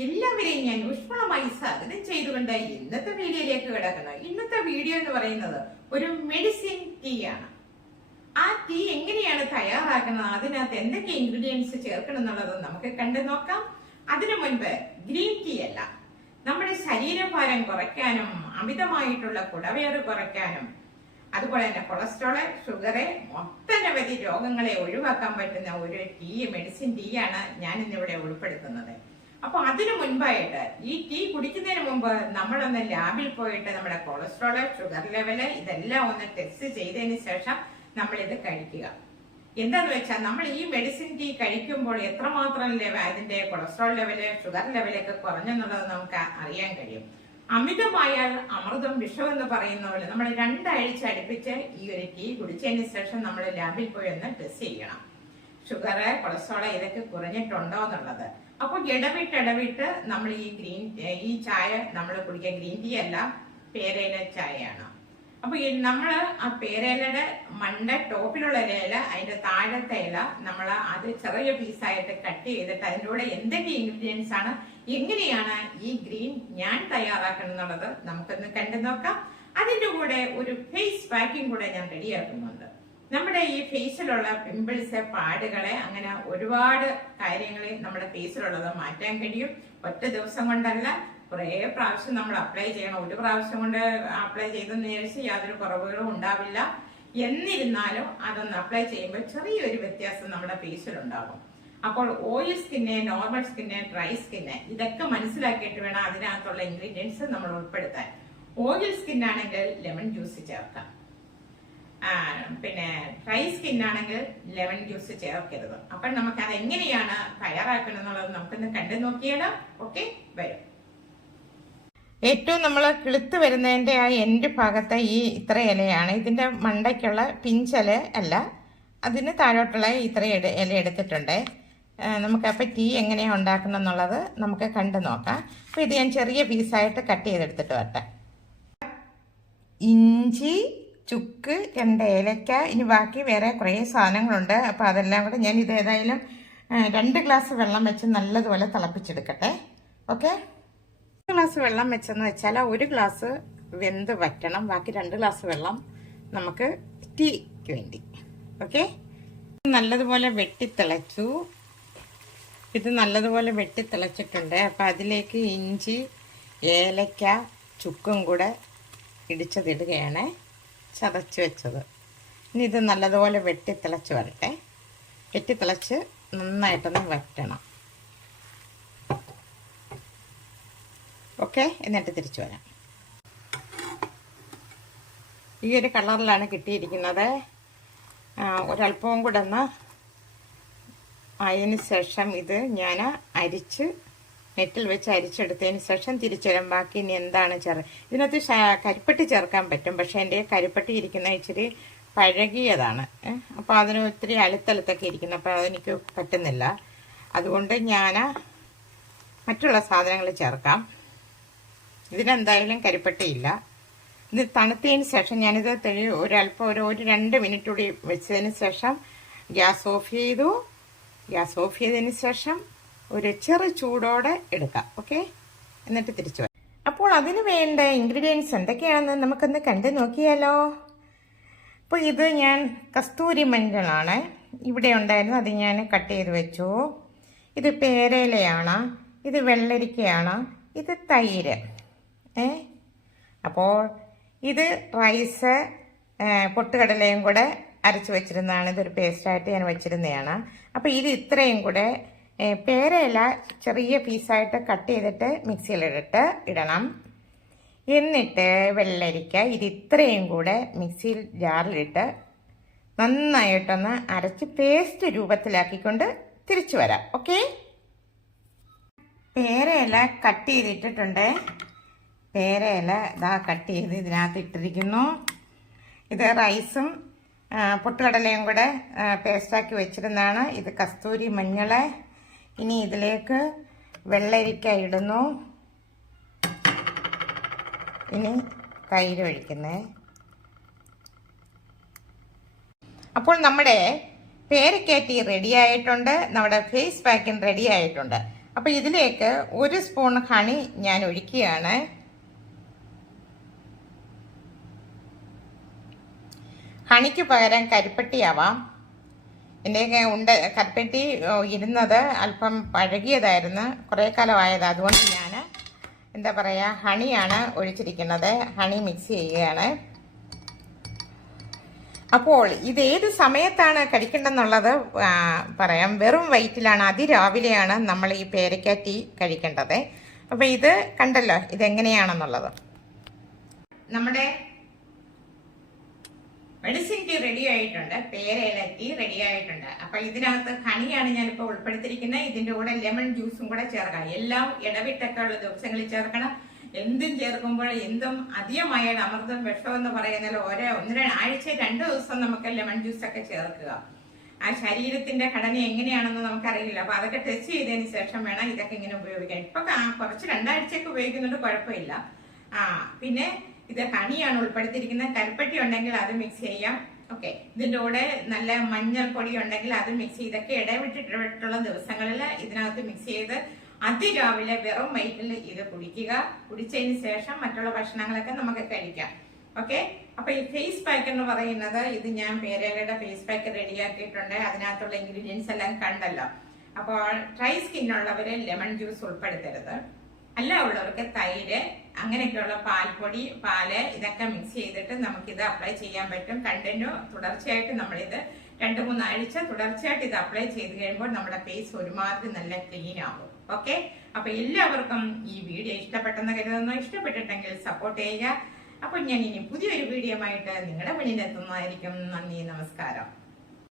എല്ലാവരെയും ഞാൻ ഊഷ്മളമായി സ്വാഗതം ചെയ്തുകൊണ്ട് ഇന്നത്തെ വീഡിയോയിലേക്ക് കിടക്കുന്നത്. ഇന്നത്തെ വീഡിയോ എന്ന് പറയുന്നത് ഒരു മെഡിസിൻ ടീ ആണ്. ആ ടീ എങ്ങനെയാണ് തയ്യാറാക്കുന്നത്, അതിനകത്ത് എന്തൊക്കെ ഇൻഗ്രീഡിയൻസ് ചേർക്കണം എന്നുള്ളത് നമുക്ക് കണ്ടു നോക്കാം. അതിനു മുൻപ് ഗ്രീൻ ടീ അല്ല, നമ്മുടെ ശരീരഭാരം കുറയ്ക്കാനും അമിതമായിട്ടുള്ള കുടവേറ് കുറയ്ക്കാനും അതുപോലെ തന്നെ കൊളസ്ട്രോള്, ഷുഗറ്, ഒട്ടനവധി രോഗങ്ങളെ ഒഴിവാക്കാൻ പറ്റുന്ന ഒരു ടീ, മെഡിസിൻ ടീ ആണ് ഞാൻ ഇന്നിവിടെ ഉൾപ്പെടുത്തുന്നത്. അപ്പൊ അതിനു മുൻപായിട്ട് ഈ ടീ കുടിക്കുന്നതിന് മുമ്പ് നമ്മളൊന്ന് ലാബിൽ പോയിട്ട് നമ്മുടെ കൊളസ്ട്രോള്, ഷുഗർ ലെവല് ഇതെല്ലാം ഒന്ന് ടെസ്റ്റ് ചെയ്തതിന് ശേഷം നമ്മൾ ഇത് കഴിക്കുക. എന്താന്ന് വെച്ചാൽ നമ്മൾ ഈ മെഡിസിൻ ടീ കഴിക്കുമ്പോൾ എത്രമാത്രം അതിന്റെ കൊളസ്ട്രോൾ ലെവല്, ഷുഗർ ലെവലൊക്കെ കുറഞ്ഞെന്നുള്ളത് നമുക്ക് അറിയാൻ കഴിയും. അമിതമായാൽ അമൃതം വിഷം എന്ന് പറയുന്ന പോലെ നമ്മൾ 2 ആഴ്ച അടുപ്പിച്ച് ഈ ഒരു ടീ കുടിച്ചതിന് ശേഷം നമ്മൾ ലാബിൽ പോയി ഒന്ന് ടെസ്റ്റ് ചെയ്യണം, ഷുഗർ, കൊളസ്ട്രോൾ ഇതൊക്കെ കുറഞ്ഞിട്ടുണ്ടോ എന്നുള്ളത്. അപ്പൊ ഇടവിട്ട് നമ്മൾ ഈ ചായ നമ്മൾ കുടിക്കുക. ഗ്രീൻ ടീ അല്ല, പേരയില ചായയാണ്. അപ്പൊ നമ്മള് ആ പേരയിലയുടെ ടോപ്പിലുള്ള ഇല, അതിന്റെ താഴത്തെ ഇല നമ്മൾ അത് ചെറിയ പീസായിട്ട് കട്ട് ചെയ്തിട്ട് അതിൻ്റെ കൂടെ എന്തൊക്കെ ഇൻഗ്രീഡിയൻസ് ആണ്, എങ്ങനെയാണ് ഈ ഗ്രീൻ ഞാൻ തയ്യാറാക്കണം എന്നുള്ളത് നമുക്കൊന്ന് കണ്ടു നോക്കാം. അതിന്റെ കൂടെ ഒരു ഫേസ് പാക്കിംഗ് കൂടെ ഞാൻ റെഡിയാക്കുന്നുണ്ട്. നമ്മുടെ ഈ ഫേസിലുള്ള പിമ്പിൾസ്, പാടുകളെ, അങ്ങനെ ഒരുപാട് കാര്യങ്ങളെ നമ്മുടെ ഫേസിലുള്ളത് മാറ്റാൻ കഴിയും. ഒറ്റ ദിവസം കൊണ്ടല്ല, കുറേ പ്രാവശ്യം നമ്മൾ അപ്ലൈ ചെയ്യണം. ഒരു പ്രാവശ്യം കൊണ്ട് അപ്ലൈ ചെയ്തെന്ന് വിചാരിച്ച് യാതൊരു കുറവുകളും ഉണ്ടാവില്ല. എന്നിരുന്നാലും അതൊന്ന് അപ്ലൈ ചെയ്യുമ്പോൾ ചെറിയൊരു വ്യത്യാസം നമ്മുടെ ഫേസിലുണ്ടാകും. അപ്പോൾ oil skin, normal skin, dry skin ഇതൊക്കെ മനസ്സിലാക്കിയിട്ട് വേണം അതിനകത്തുള്ള ഇൻഗ്രീഡിയൻസ് നമ്മൾ ഉൾപ്പെടുത്താൻ. ഓയിൽ സ്കിന്നാണെങ്കിൽ ലെമൺ ജ്യൂസ് ചേർക്കാം, പിന്നെ ഡ്രൈ സ്കിന്നാണെങ്കിൽ ലെമൺ ജ്യൂസ് ചേർക്കരുത്. അപ്പൊ നമുക്ക് അത് എങ്ങനെയാണ് തയ്യാറാക്കണം എന്നുള്ളത് നമുക്കൊന്ന് കണ്ടു നോക്കിയാലോ. ഓക്കെ, വരും. ഏറ്റവും നമ്മൾ കിളുത്ത് വരുന്നതിൻ്റെ ആ എൻഡ് ഭാഗത്തെ ഇത്ര ഇലയാണ്. ഇതിൻ്റെ മണ്ടയ്ക്കുള്ള പിഞ്ചില അല്ല, അതിന് താഴോട്ടുള്ള ഇത്ര ഇല എടുത്തിട്ടുണ്ട്. നമുക്കപ്പോൾ ടീ എങ്ങനെയാണ് ഉണ്ടാക്കണം എന്നുള്ളത് നമുക്ക് കണ്ടു നോക്കാം. അപ്പോൾ ഇത് ഞാൻ ചെറിയ പീസായിട്ട് കട്ട് ചെയ്തെടുത്തിട്ട് വരട്ടെ. ഇഞ്ചി, ചുക്ക്, 2 ഏലക്ക, ഇനി ബാക്കി വേറെ കുറേ സാധനങ്ങളുണ്ട്. അപ്പോൾ അതെല്ലാം കൂടെ ഞാൻ ഇത് ഏതായാലും 2 ഗ്ലാസ് വെള്ളം വെച്ച് നല്ലതുപോലെ തിളപ്പിച്ചെടുക്കട്ടെ. ഓക്കെ, 1 ഗ്ലാസ് വെള്ളം വെച്ചെന്ന് വെച്ചാൽ 1 ഗ്ലാസ് വെന്ത് വറ്റണം, ബാക്കി 2 ഗ്ലാസ് വെള്ളം നമുക്ക് ടീക്ക് വേണ്ടി. ഓക്കെ, നല്ലതുപോലെ വെട്ടിത്തിളച്ചു. ഇത് നല്ലതുപോലെ വെട്ടിത്തിളച്ചിട്ടുണ്ട്. അപ്പം അതിലേക്ക് ഇഞ്ചി, ഏലക്ക, ചുക്കും കൂടെ ഇടിച്ചതിടുകയാണ്, ചതച്ച് വെച്ചത്. ഇനി ഇത് നല്ലതുപോലെ വെട്ടിത്തിളച്ച് വരട്ടെ. വെട്ടിത്തിളച്ച് നന്നായിട്ടൊന്ന് വറ്റണം. ഓക്കെ, എന്നിട്ട് തിരിച്ചു വരാം. ഈ ഒരു കളറിലാണ് കിട്ടിയിരിക്കുന്നത്. ഒരല്പവും കൂടെ ഒന്ന് അതിന് ശേഷം ഇത് ഞാൻ അരിച്ച് നെറ്റിൽ വെച്ച് അരിച്ചെടുത്തതിന് ശേഷം തിരിച്ചു വരാം. ബാക്കി ഇനി എന്താണ് ഇതിനകത്ത് കരിപ്പട്ടി ചേർക്കാൻ പറ്റും, പക്ഷെ എൻ്റെ കരിപ്പട്ടി ഇരിക്കുന്ന ഇച്ചിരി പഴകിയതാണ്. അപ്പോൾ അതിന് ഒത്തിരി അലുത്തലുത്തൊക്കെ ഇരിക്കുന്നു, അപ്പോൾ അതെനിക്ക് പറ്റുന്നില്ല. അതുകൊണ്ട് ഞാൻ മറ്റുള്ള സാധനങ്ങൾ ചേർക്കാം. ഇതിനെന്തായാലും കരിപ്പട്ടിയില്ല. ഇത് തണുത്തതിന് ശേഷം ഞാനിത് ഒരല്പം ഒരു 2 മിനിറ്റ് കൂടി വെച്ചതിന് ശേഷം ഗ്യാസ് ഓഫ് ചെയ്തു. ഗ്യാസ് ഓഫ് ചെയ്തതിന് ശേഷം ഒരു ചെറു ചൂടോടെ എടുക്കാം. ഓക്കെ, എന്നിട്ട് തിരിച്ചു വരാം. അപ്പോൾ അതിന് വേണ്ട ഇൻഗ്രീഡിയൻസ് എന്തൊക്കെയാണെന്ന് നമുക്കൊന്ന് കണ്ടു നോക്കിയാലോ. അപ്പോൾ ഇത് ഞാൻ കസ്തൂരി മഞ്ഞളാണ് ഇവിടെ ഉണ്ടായിരുന്നു, അത് ഞാൻ കട്ട് ചെയ്ത് വെച്ചു. ഇത് പേരയിലയാണ്, ഇത് വെള്ളരിക്കയാണ്, ഇത് തൈര്. അപ്പോൾ ഇത് റൈസ്, പൊട്ടുകടലയും കൂടെ അരച്ച് വെച്ചിരുന്നതാണ്. ഇതൊരു പേസ്റ്റായിട്ട് ഞാൻ വെച്ചിരുന്നതാണ്. അപ്പോൾ ഇത് ഇത്രയും കൂടെ പേരയില ചെറിയ പീസായിട്ട് കട്ട് ചെയ്തിട്ട് മിക്സിയിലിട്ട് ഇടണം. എന്നിട്ട് വെള്ളരിക്ക ഇത് ഇത്രയും കൂടെ മിക്സിയിൽ ജാറിലിട്ട് നന്നായിട്ടൊന്ന് അരച്ച് പേസ്റ്റ് രൂപത്തിലാക്കിക്കൊണ്ട് തിരിച്ചു വരാം. Okay, പേരയില cut ചെയ്തിട്ടിട്ടുണ്ട്. പേരയില ഇതാ കട്ട് ചെയ്ത് ഇതിനകത്ത് ഇട്ടിരിക്കുന്നു. ഇത് റൈസും പൊട്ടുകടലയും കൂടെ പേസ്റ്റാക്കി വെച്ചിരുന്നതാണ്. ഇത് കസ്തൂരി മഞ്ഞൾ. ഇനി ഇതിലേക്ക് വെള്ളരിക്ക ഇടുന്നു. ഇനി തൈര് ഒഴിക്കുന്നത്. അപ്പോൾ നമ്മുടെ പേരക്ക ടീ റെഡി ആയിട്ടുണ്ട്, നമ്മുടെ ഫേസ് പാക്കും റെഡി ആയിട്ടുണ്ട്. അപ്പോൾ ഇതിലേക്ക് 1 സ്പൂൺ ഹണി ഞാൻ ഒഴിക്കുകയാണ്. ഹണിക്ക് പകരം കരിപ്പട്ടിയാവാം. എൻ്റെ കരിപ്പട്ടി ഇരുന്നത് അല്പം പഴകിയതായിരുന്നു, കുറേ കാലമായത്. അതുകൊണ്ട് ഞാൻ എന്താ പറയുക, ഹണിയാണ് ഒഴിച്ചിരിക്കുന്നത്. ഹണി മിക്സ് ചെയ്യുകയാണ്. അപ്പോൾ ഇത് ഏത് സമയത്താണ് കഴിക്കേണ്ടതെന്നുള്ളത് പറയാം. വെറും വയറ്റിലാണ്, അതിരാവിലെയാണ് നമ്മൾ ഈ പേരയ്ക്ക ടീ കഴിക്കേണ്ടത്. അപ്പോൾ ഇത് കണ്ടല്ലോ ഇതെങ്ങനെയാണെന്നുള്ളത്. നമ്മുടെ മെഡിസിൻ ടീ റെഡി ആയിട്ടുണ്ട്, പേരയില ടീ റെഡി ആയിട്ടുണ്ട്. അപ്പൊ ഇതിനകത്ത് ഹണിയാണ് ഞാനിപ്പോൾ ഉൾപ്പെടുത്തിയിരിക്കുന്നത്. ഇതിന്റെ കൂടെ ലെമൺ ജ്യൂസും കൂടെ ചേർക്കാം. എല്ലാം ഇടവിട്ടൊക്കെ ഉള്ള ദിവസങ്ങളിൽ ചേർക്കണം. എന്തും ചേർക്കുമ്പോൾ എന്തും അധികമായാൽ അമൃതം വിഷം എന്ന് പറയുന്നതിൽ ആഴ്ച 2 ദിവസം നമുക്ക് ലെമൺ ജ്യൂസ് ഒക്കെ ചേർക്കുക. ആ ശരീരത്തിന്റെ ഘടന എങ്ങനെയാണെന്ന് നമുക്കറിയില്ല. അപ്പൊ അതൊക്കെ ടെസ്റ്റ് ചെയ്തതിന് ശേഷം വേണം ഇതൊക്കെ ഇങ്ങനെ ഉപയോഗിക്കാൻ. ഇപ്പൊ കുറച്ച് 2 ആഴ്ചയൊക്കെ ഉപയോഗിക്കുന്നുണ്ട്, കുഴപ്പമില്ല. പിന്നെ ഇത് ഹണിയാണ് ഉൾപ്പെടുത്തിയിരിക്കുന്നത്. കരിപ്പട്ടി ഉണ്ടെങ്കിൽ അത് മിക്സ് ചെയ്യാം. ഓക്കെ, ഇതിന്റെ കൂടെ നല്ല മഞ്ഞൾപ്പൊടി ഉണ്ടെങ്കിൽ അത് മിക്സ് ചെയ്ത്, ഇതൊക്കെ ഇടവിട്ടിട്ടുള്ള ദിവസങ്ങളിൽ ഇതിനകത്ത് മിക്സ് ചെയ്ത് അതിരാവിലെ വെറും വയറ്റിൽ ഇത് കുടിക്കുക. കുടിച്ചതിന് ശേഷം മറ്റുള്ള ഭക്ഷണങ്ങളൊക്കെ നമുക്ക് കഴിക്കാം. ഓക്കെ, അപ്പൊ ഈ ഫേസ് പാക്ക് എന്ന് പറയുന്നത്, ഇത് ഞാൻ പേരയിലയുടെ ഫേസ് പാക്ക് റെഡിയാക്കിയിട്ടുണ്ട്. അതിനകത്തുള്ള ഇൻഗ്രീഡിയൻസ് എല്ലാം കണ്ടല്ലോ. അപ്പോൾ ഡ്രൈ സ്കിന്നുള്ളവര് ലെമൺ ജ്യൂസ് ഉൾപ്പെടുത്തരുത്. അല്ല ഉള്ളവർക്ക് തൈര്, അങ്ങനെയൊക്കെയുള്ള പാൽപ്പൊടി, പാല് ഇതൊക്കെ മിക്സ് ചെയ്തിട്ട് നമുക്കിത് അപ്ലൈ ചെയ്യാൻ പറ്റും. തുടർച്ചയായിട്ട് നമ്മളിത് 2-3 ആഴ്ച തുടർച്ചയായിട്ട് ഇത് അപ്ലൈ ചെയ്ത് കഴിയുമ്പോൾ നമ്മുടെ ഫേസ് ഒരുമാതിരി നല്ല ക്ലീൻ ആകും. ഓക്കെ, അപ്പൊ എല്ലാവർക്കും ഈ വീഡിയോ ഇഷ്ടപ്പെട്ടെന്ന് കരുതുന്നു. ഇഷ്ടപ്പെട്ടിട്ടെങ്കിൽ സപ്പോർട്ട് ചെയ്യുക. അപ്പൊ ഞാൻ ഇനി പുതിയൊരു വീഡിയോ ആയിട്ട് നിങ്ങളുടെ മുന്നിൽ എത്തുന്നതായിരിക്കും. നന്ദി, നമസ്കാരം.